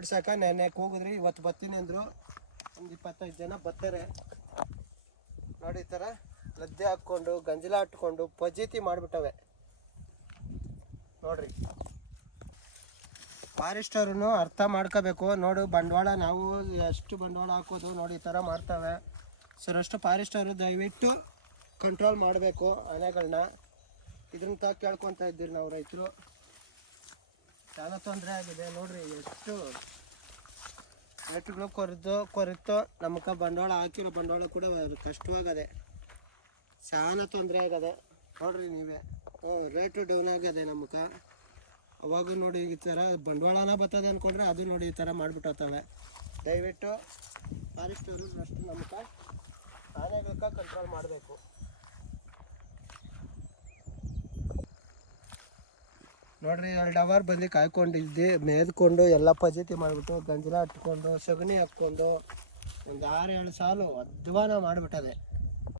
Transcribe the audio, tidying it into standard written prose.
ಬಿಡ್ಸಕ ನೆನ್ನೆಗೆ ಹೋಗಿದ್ರಿ, ಇವತ್ತು ಬರ್ತೀನಿ ಅಂದರು. ಒಂದು 25 ಜನ ಬರ್ತಾರೆ ನೋಡಿ. ಈ ಥರ ಲದ್ದೆ ಹಾಕ್ಕೊಂಡು ಗಂಜಲ ಹಾಕ್ಕೊಂಡು ಪಜೀತಿ ಮಾಡಿಬಿಟ್ಟವೆ ನೋಡ್ರಿ. ಫಾರೆಸ್ಟರು ಅರ್ಥ ಮಾಡ್ಕೋಬೇಕು. ನೋಡು ಬಂಡವಾಳ ನಾವು ಎಷ್ಟು ಬಂಡವಾಳ ಹಾಕೋದು ನೋಡಿ, ಈ ಥರ ಮಾಡ್ತವೆ. ಅಷ್ಟು ಫಾರೆಸ್ಟರು ದಯವಿಟ್ಟು ಕಂಟ್ರೋಲ್ ಮಾಡಬೇಕು ಆನೆಗಳನ್ನ. ಇದ್ರನ್ನ ತಾ ಕೇಳ್ಕೊತಾ ಇದ್ದೀರಿ ನಾವು ರೈತರು. చాలా ತೊಂದರೆ ಆಗಿದೆ ನೋಡ್ರಿ. ಎಷ್ಟು ರೇಟ್ಗಳು ಕೊರಿತು ನಮ್ಗೆ ಬಂಡವಾಳ ಹಾಕಿರೋ ಬಂಡವಾಳ ಕೂಡ ಕಷ್ಟವಾಗದೆ, చాలా ತೊಂದರೆ ಆಗದೆ ನೋಡ್ರಿ ನೀವೇ. ರೇಟು ಡೌನ್ ಆಗದೆ ನಮ್ಗೆ. ಅವಾಗ ನೋಡಿ ಈ ಥರ ಬಂಡವಾಳನ ಬರ್ತದೆ ಅಂದ್ಕೊಂಡ್ರೆ ಅದು ನೋಡಿ ಈ ಥರ ಮಾಡಿಬಿಟ್ಟವೆ. ದಯವಿಟ್ಟು ಫಾರೆಸ್ಟರು ಅಷ್ಟು ನಮ್ಗೆ ಆನೆಗಳಕ್ಕೆ ಕಂಟ್ರೋಲ್ ಮಾಡಬೇಕು. ನೋಡ್ರಿ 2 ಅವರ್ ಬಂದು ಕಾಯ್ಕೊಂಡಿದ್ದೆ, ಮೇದ್ಕೊಂಡು ಎಲ್ಲ ಪಜೀತಿ ಮಾಡಿಬಿಟ್ಟು ಗಂಜಲ ಹಟ್ಕೊಂಡು ಸಗಣಿ ಹಾಕ್ಕೊಂಡು ಒಂದು 6-7 ಸಾಲು ಅಧ್ವಾನ ಮಾಡಿಬಿಟ್ಟದೆ.